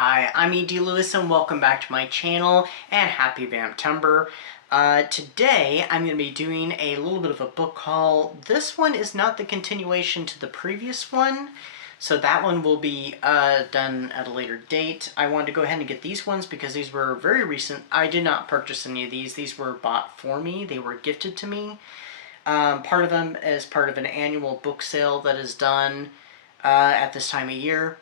Hi, I'm E.D. Lewis and welcome back to my channel and happy Vamptember. Today I'm going to be doing a little bit of a book haul. This one is not the continuation to the previous one, so that one will be done at a later date. I wanted to go ahead and get these ones because these were very recent. I did not purchase any of these. These were bought for me. They were gifted to me. Part of them is part of an annual book sale that is done at this time of year.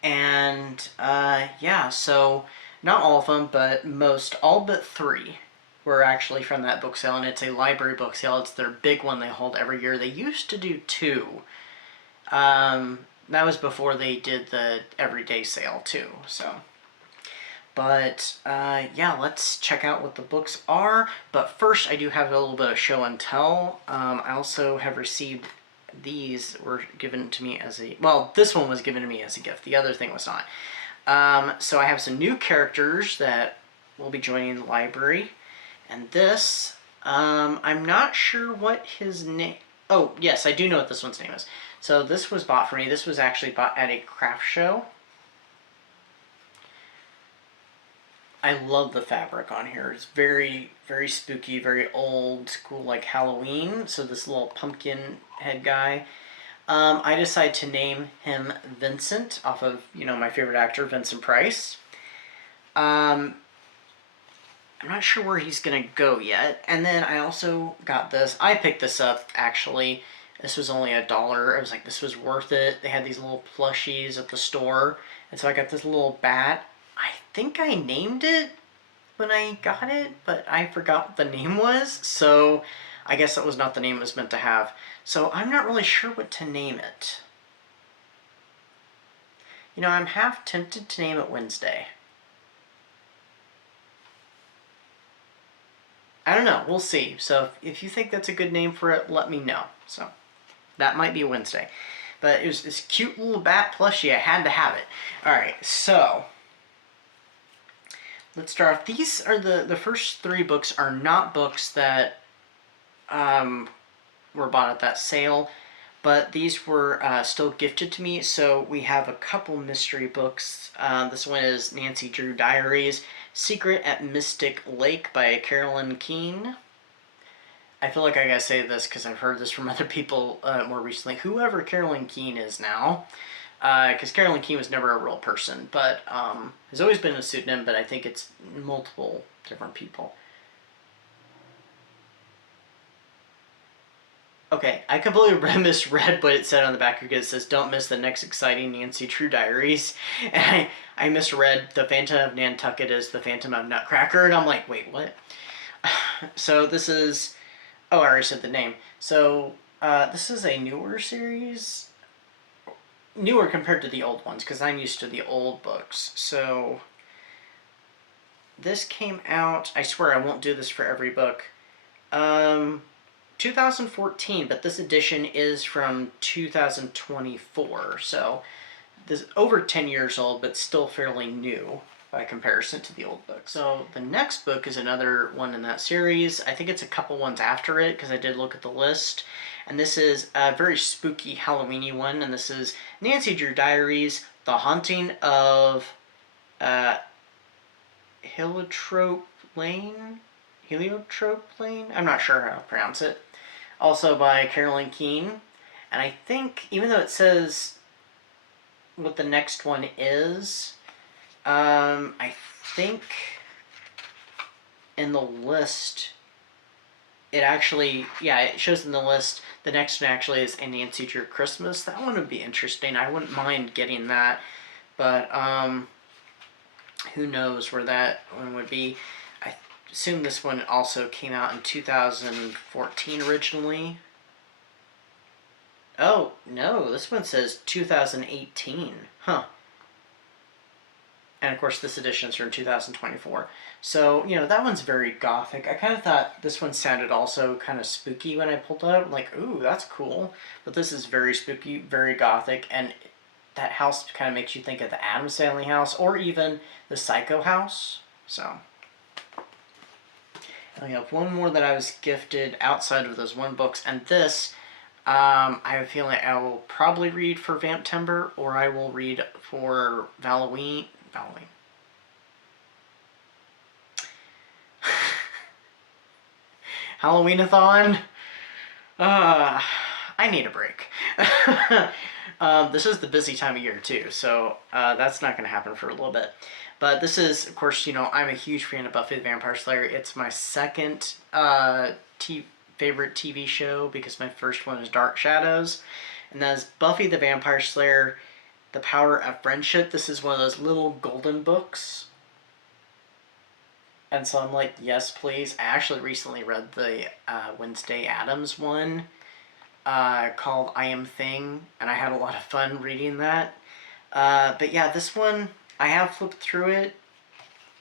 And yeah, so not all of them, but most, all but 3 were actually from that book sale, and it's a library book sale. It's their big one they hold every year. They used to do 2. That was before they did the everyday sale too, so. But yeah, let's check out what the books are. But first, I do have a little bit of show and tell. I also have received these were given to me as a, well, this one was given to me as a gift. The other thing was not. So I have some new characters that will be joining the library. And this, I'm not sure what his name, oh, yes, I do know what this one's name is. So this was bought for me. This was actually bought at a craft show. I love the fabric on here. It's very, very spooky, very old school, like Halloween. So this little pumpkin head guy. I decided to name him Vincent off of, you know, my favorite actor, Vincent Price. I'm not sure where he's going to go yet. And then I also got this. I picked this up, actually. This was only $1. I was like, this was worth it. They had these little plushies at the store. And so I got this little bat. I think I named it when I got it, but I forgot what the name was, so I guess that was not the name it was meant to have. So I'm not really sure what to name it. You know, I'm half tempted to name it Wednesday. I don't know, we'll see. So if you think that's a good name for it, let me know. So that might be Wednesday. But it was this cute little bat plushie, I had to have it. Alright, so let's start off. These are the first 3 books are not books that were bought at that sale, but these were still gifted to me. So we have a couple mystery books. This one is Nancy Drew Diaries, Secret at Mystic Lake by Carolyn Keene. I feel like I gotta say this because I've heard this from other people more recently. Whoever Carolyn Keene is now. Because Carolyn Keene was never a real person, but has always been a pseudonym, but I think it's multiple different people. Okay, I completely misread what it said on the back because it says, don't miss the next exciting Nancy Drew Diaries. And I misread the Phantom of Nantucket as the Phantom of Nutcracker, and I'm like, wait, what? So this is, oh, I already said the name. So this is a newer series. Newer compared to the old ones, because I'm used to the old books. So this came out, I swear I won't do this for every book, 2014, but this edition is from 2024, so this is over 10 years old, but still fairly new by comparison to the old book. So the next book is another one in that series. I think it's a couple ones after it, because I did look at the list. And this is a very spooky Halloween-y one, and this is Nancy Drew Diaries, The Haunting of Heliotrope Lane? I'm not sure how to pronounce it. Also by Carolyn Keene. And I think, even though it says what the next one is, I think in the list, it actually, yeah, it shows in the list, the next one actually is A Nancy Drew Christmas. That one would be interesting. I wouldn't mind getting that, but who knows where that one would be. I assume this one also came out in 2014 originally. Oh, no, this one says 2018. Huh. And of course this edition is from 2024. So, you know, that one's very gothic. I kind of thought this one sounded also kind of spooky when I pulled it up. I'm like, ooh, that's cool. But this is very spooky, very gothic, and that house kind of makes you think of the Addams Family house, or even the Psycho house. So, and we have one more that I was gifted outside of those 1 books, and this, I have a feeling I will probably read for Vamptember, or I will read for Halloween. Halloween-a-thon. I need a break. This is the busy time of year too, so that's not going to happen for a little bit. But this is, of course, you know, I'm a huge fan of Buffy the Vampire Slayer. It's my second favorite TV show because my first one is Dark Shadows, and that is Buffy the Vampire Slayer, The Power of Friendship. This is one of those little golden books. And so I'm like, yes, please. I actually recently read the Wednesday Addams one called I Am Thing, and I had a lot of fun reading that. But yeah, this one, I have flipped through it.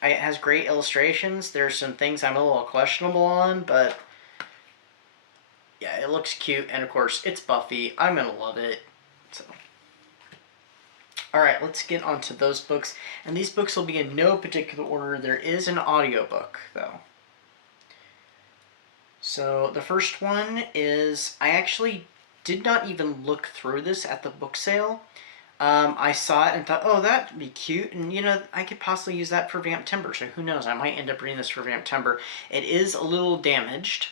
It has great illustrations. There's some things I'm a little questionable on, but yeah, it looks cute. And of course, it's Buffy. I'm going to love it. So. Alright, let's get on to those books. And these books will be in no particular order. There is an audiobook, though. So the first one is, I actually did not even look through this at the book sale. I saw it and thought, oh, that'd be cute, and you know, I could possibly use that for Vamptember, so who knows, I might end up reading this for Vamptember. It is a little damaged,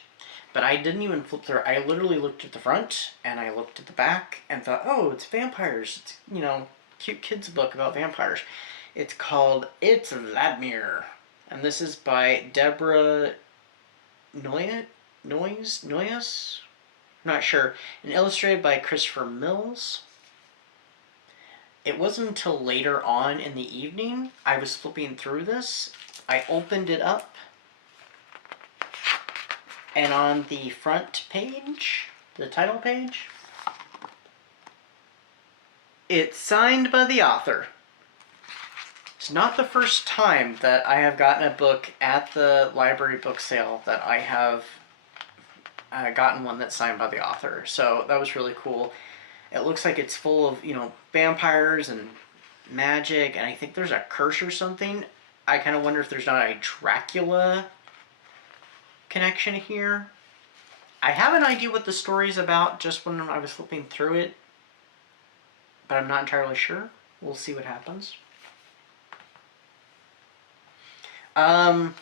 but I didn't even flip through it. I literally looked at the front, and I looked at the back, and thought, oh, it's vampires. It's, you know, cute kids book about vampires. It's called It's Vladimir, and this is by Deborah Noyes? Not sure. And illustrated by Christopher Mills. It wasn't until later on in the evening I was flipping through this. I opened it up, and on the front page, the title page, it's signed by the author. It's not the first time that I have gotten a book at the library book sale that I have gotten one that's signed by the author. So that was really cool. It looks like it's full of, you know, vampires and magic, and I think there's a curse or something. I kind of wonder if there's not a Dracula connection here. I have an idea what the story's about just when I was flipping through it, but I'm not entirely sure. We'll see what happens. Then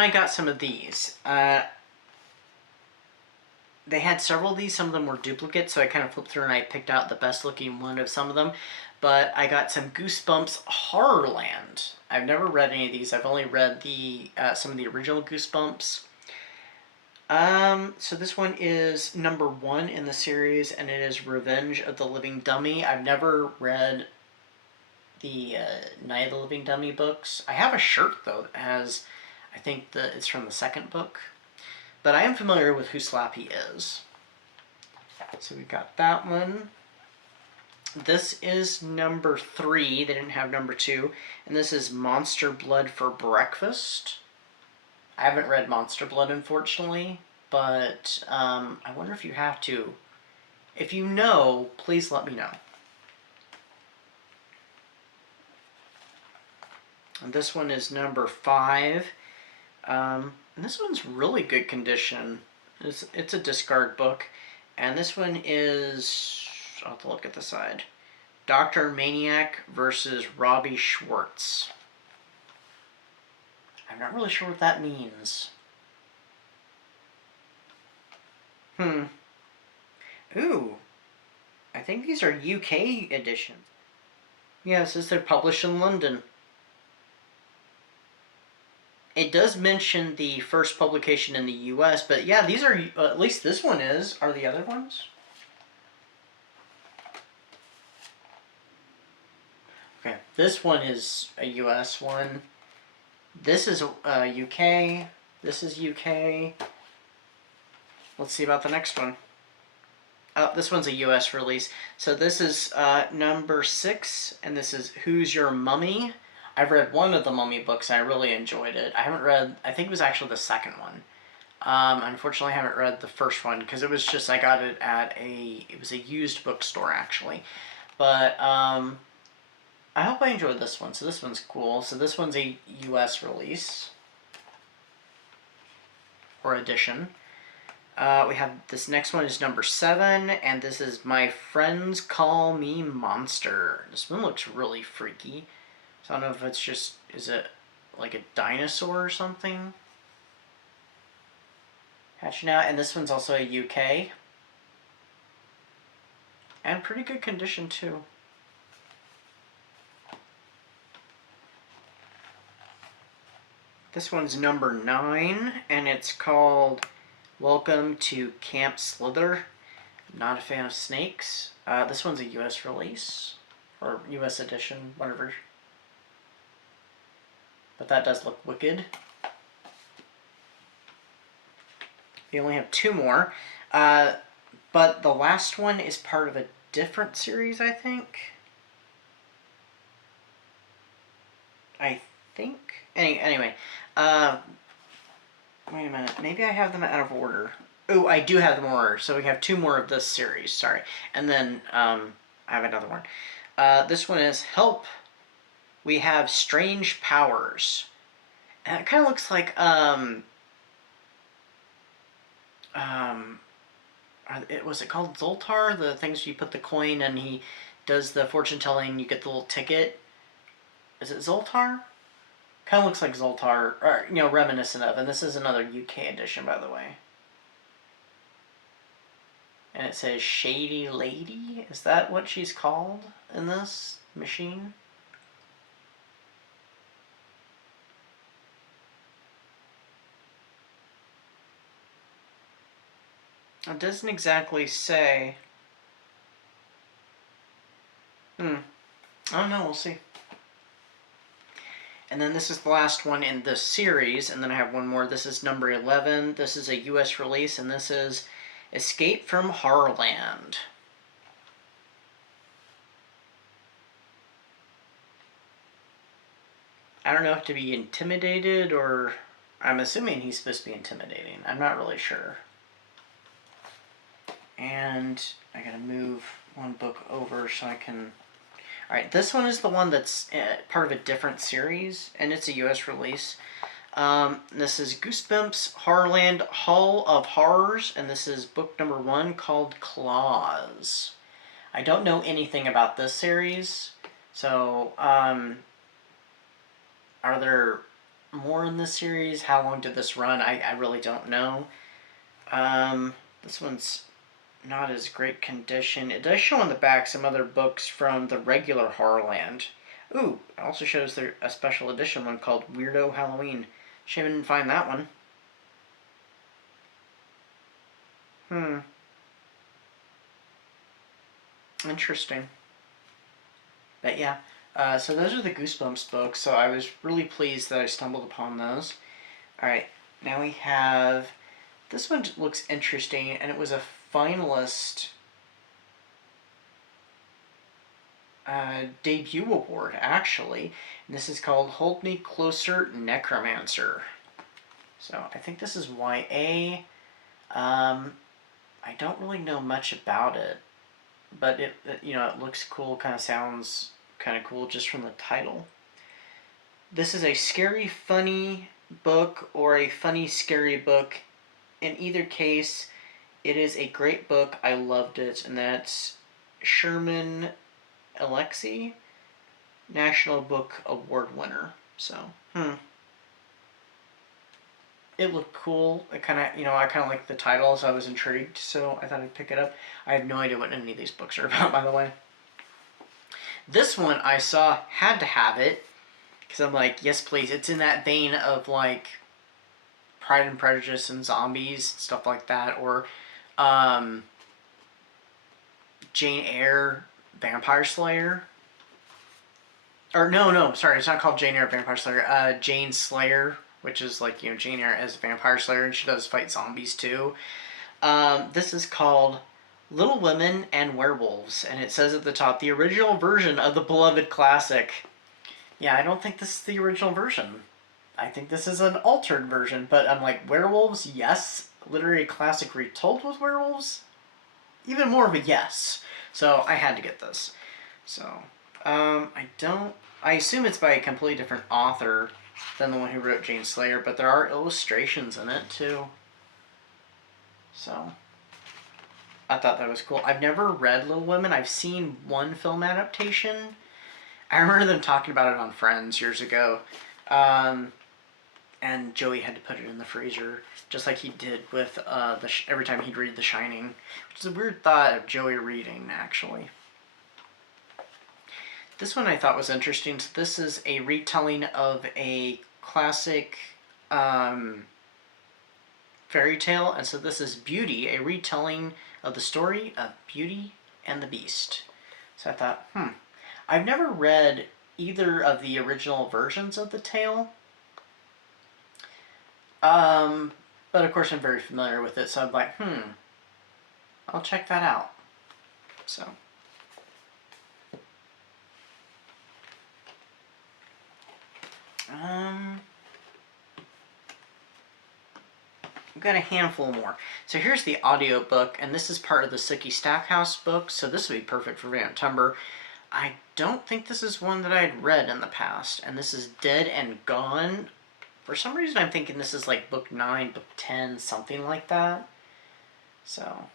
I got some of these. They had several of these. Some of them were duplicates, so I kind of flipped through and I picked out the best looking one of some of them. But I got some Goosebumps Horrorland. I've never read any of these. I've only read the some of the original Goosebumps. So this one is number 1 in the series, and it is Revenge of the Living Dummy. I've never read the Night of the Living Dummy books. I have a shirt, though, that has, I think it's from the second book. But I am familiar with who Slappy is. So we got that one. This is number 3. They didn't have number 2. And this is Monster Blood for Breakfast. I haven't read Monster Blood, unfortunately. But I wonder if you have to. If you know, please let me know. And this one is number 5. And this one's really good condition. It's a discard book. And this one is, I'll have to look at the side, Dr. Maniac versus Robbie Schwartz. I'm not really sure what that means. Ooh. I think these are UK editions. Yeah, it says they're published in London. It does mention the first publication in the US, but yeah, these are, at least this one is. Are the other ones? Okay, this one is a US one. This is UK. This is UK. Let's see about the next one. Oh, this one's a US release. So this is number 6, and this is Who's Your Mummy? I've read one of the Mummy books, and I really enjoyed it. I haven't read, I think it was actually the second one. Unfortunately, I haven't read the first one, because it was just, I got it at it was a used bookstore, actually. But, I hope I enjoyed this one. So this one's cool. So this one's a US release. Or edition. We have this next one is number 7, and this is My Friends Call Me Monster. This one looks really freaky. So I don't know if it's just, is it like a dinosaur or something? Hatching out, and this one's also a UK. And pretty good condition too. This one's number 9, and it's called Welcome to Camp Slither. Not a fan of snakes. This one's a US release, or US edition, whatever. But that does look wicked. We only have 2 more. But the last one is part of a different series, I think. Anyway. Wait a minute. Maybe I have them out of order. Oh, I do have them in order. So we have 2 more of this series. Sorry. And then I have another one. This one is Help. We have Strange Powers. And it kind of looks like was it called Zoltar? The things you put the coin and he does the fortune telling, you get the little ticket. Is it Zoltar? Kind of looks like Zoltar, or, you know, reminiscent of. And this is another UK edition, by the way. And it says Shady Lady. Is that what she's called in this machine? It doesn't exactly say. I don't know, we'll see. And then this is the last one in this series, and then I have one more. This is number 11. This is a US release, and this is Escape from Horrorland. I don't know if to be intimidated, or I'm assuming he's supposed to be intimidating. I'm not really sure. And I gotta move one book over so I can... Alright, this one is the one that's part of a different series, and it's a US release. This is Goosebumps Horrorland Hall of Horrors, and this is book number 1 called Claws. I don't know anything about this series, so are there more in this series? How long did this run? I really don't know. This one's not as great condition. It does show on the back some other books from the regular Horrorland. Ooh, it also shows there a special edition one called Weirdo Halloween. Shame I didn't find that one. Interesting. But yeah, so those are the Goosebumps books, so I was really pleased that I stumbled upon those. Alright, now we have... This one looks interesting, and it was a finalist debut award, actually. And this is called Hold Me Closer, Necromancer. So I think this is YA. I don't really know much about it, but it looks cool, kind of sounds kind of cool just from the title. This is a scary, funny book or a funny, scary book. In either case, it is a great book. I loved it, and that's Sherman Alexie, National Book Award winner. So, it looked cool. It kind of, I kind of liked the title, so I was intrigued. So I thought I'd pick it up. I have no idea what any of these books are about, by the way. This one I saw had to have it because I'm like, yes, please. It's in that vein of like Pride and Prejudice and zombies, stuff like that, or Jane Eyre, Vampire Slayer. Or no, sorry, it's not called Jane Eyre, Vampire Slayer. Jane Slayer, which is like, Jane Eyre as a vampire slayer, and she does fight zombies too. This is called Little Women and Werewolves, and it says at the top, the original version of the beloved classic. Yeah, I don't think this is the original version. I think this is an altered version, but I'm like, werewolves, yes. Literary classic retold with werewolves? Even more of a yes. So I had to get this. So, I assume it's by a completely different author than the one who wrote Jane Slayer, but there are illustrations in it too. So I thought that was cool. I've never read Little Women. I've seen one film adaptation. I remember them talking about it on Friends years ago. And Joey had to put it in the freezer, just like he did with every time he'd read The Shining, which is a weird thought of Joey reading, actually. This one I thought was interesting. So this is a retelling of a classic fairy tale, and so this is Beauty, a retelling of the story of Beauty and the Beast. So I thought, I've never read either of the original versions of the tale. But of course I'm very familiar with it, so I'm like, I'll check that out. So. We've got a handful more. So here's the audiobook, and this is part of the Sookie Stackhouse book, so this would be perfect for Vamptumber. I don't think this is one that I'd read in the past, and this is Dead and Gone. For some reason I'm thinking this is like book 9, book 10, something like that. So.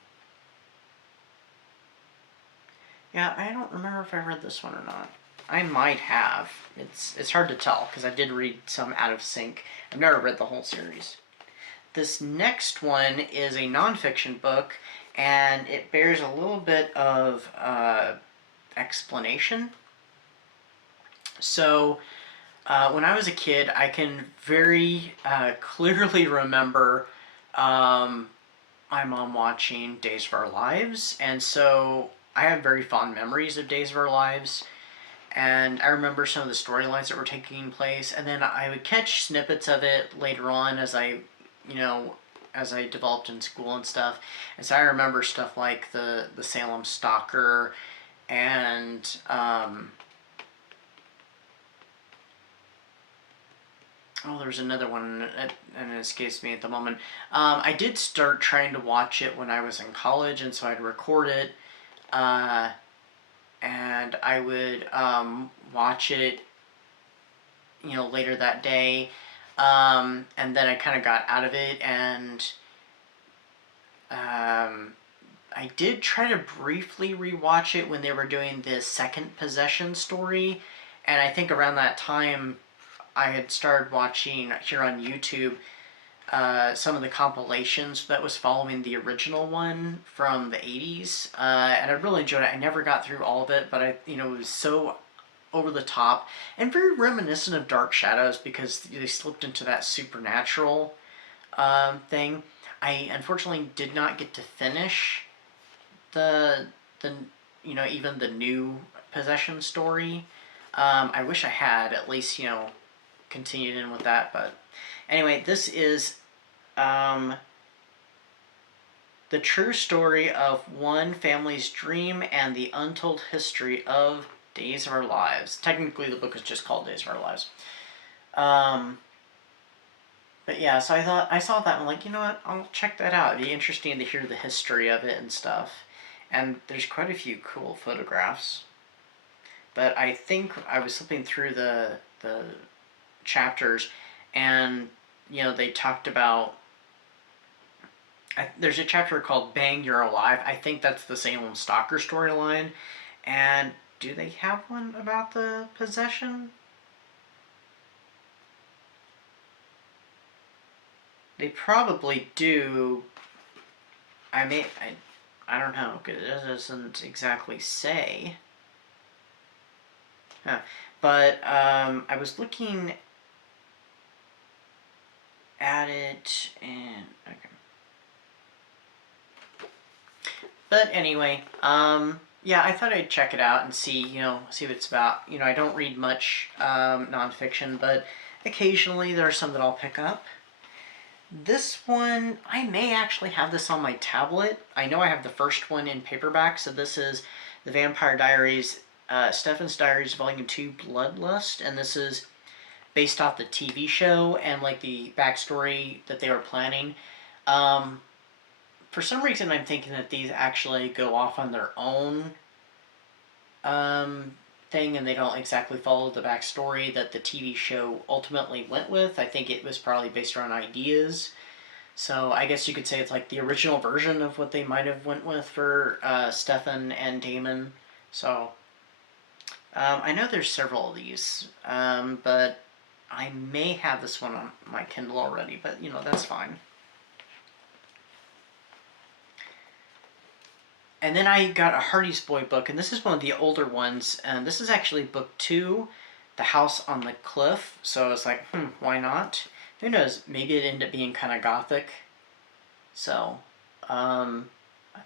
Yeah, I don't remember if I read this one or not. I might have. It's hard to tell, because I did read some out of sync. I've never read the whole series. This next one is a nonfiction book, and it bears a little bit of explanation. So, when I was a kid, I can very clearly remember my mom watching Days of Our Lives, and so I have very fond memories of Days of Our Lives. And I remember some of the storylines that were taking place, and then I would catch snippets of it later on as I developed in school and stuff. And so I remember stuff like the Salem Stalker and there's another one, and it escapes me at the moment. I did start trying to watch it when I was in college, and so I'd record it. And I would watch it, later that day, and then I kind of got out of it, and I did try to briefly rewatch it when they were doing the second Possession story, and I think around that time I had started watching here on YouTube some of the compilations that was following the original one from the 80s, and I really enjoyed it. I never got through all of it, but it was so over the top and very reminiscent of Dark Shadows, because they slipped into that supernatural thing. I unfortunately did not get to finish the even the new Possession story. I wish I had at least continued in with that, but anyway, this is the true story of one family's dream and the untold history of Days of Our Lives. Technically, the book is just called Days of Our Lives. But yeah, so I saw that and I'm like, you know what, I'll check that out. It'd be interesting to hear the history of it and stuff. And there's quite a few cool photographs. But I think I was flipping through the chapters, and they talked about, there's a chapter called Bang, You're Alive. I think that's the Salem Stalker storyline. And do they have one about the possession? They probably do. I don't know, because it doesn't exactly say. But I was looking at it, and okay. But anyway, yeah, I thought I'd check it out and see what it's about. I don't read much nonfiction, but occasionally there are some that I'll pick up. This one, I may actually have this on my tablet. I know I have the first one in paperback, so this is The Vampire Diaries, Stephen's Diaries Volume 2, Bloodlust, and this is based off the TV show and like the backstory that they were planning. For some reason, I'm thinking that these actually go off on their own thing, and they don't exactly follow the backstory that the TV show ultimately went with. I think it was probably based around ideas. So I guess you could say it's like the original version of what they might have went with for Stefan and Damon. So I know there's several of these, but I may have this one on my Kindle already, but that's fine. And then I got a Hardy's Boy book, and this is one of the older ones, and this is actually book 2, The House on the Cliff. So I was like, why not? Who knows? Maybe it ended up being kind of gothic. So, I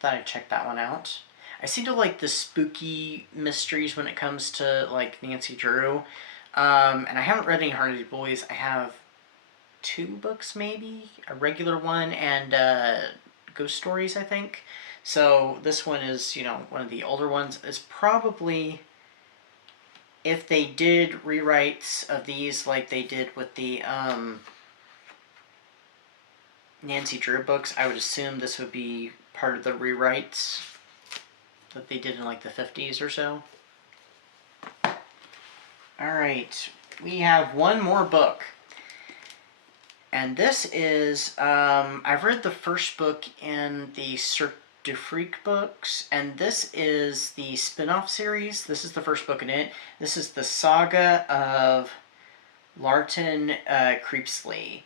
thought I'd check that one out. I seem to like the spooky mysteries when it comes to like Nancy Drew. And I haven't read any Hardy's Boys. I have 2 books maybe, a regular one and ghost stories, I think. So this one is, one of the older ones. Is probably, if they did rewrites of these like they did with the Nancy Drew books, I would assume this would be part of the rewrites that they did in like the 50s or so. Alright, we have one more book. And this is, I've read the first book in the Cirque du Freak books, and this is the spin-off series. This is the first book in it. This is the Saga of Larton Creepsley,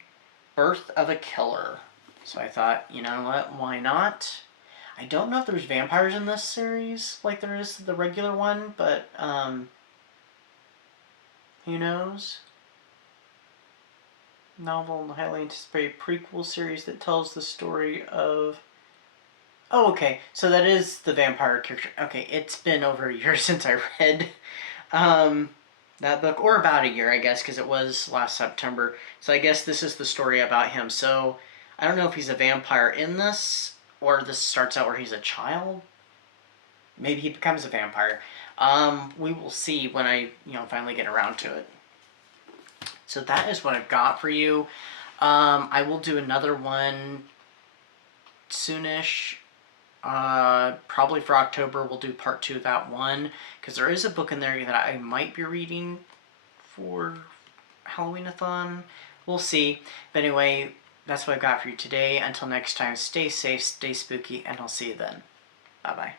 Birth of a Killer. So I thought, you know what, why not? I don't know if there's vampires in this series like there is the regular one, but who knows? Novel and highly anticipated prequel series that tells the story of... Oh, okay, so that is the vampire character. Okay, it's been over a year since I read that book, or about a year, I guess, because it was last September. So I guess this is the story about him. So I don't know if he's a vampire in this, or this starts out where he's a child. Maybe he becomes a vampire. We will see when I, finally get around to it. So that is what I've got for you. I will do another one soonish. Probably for October we'll do part 2 of that one, because there is a book in there that I might be reading for Halloween-a-thon. We'll see. But anyway, that's what I've got for you today. Until next time, stay safe, stay spooky, and I'll see you then. Bye-bye.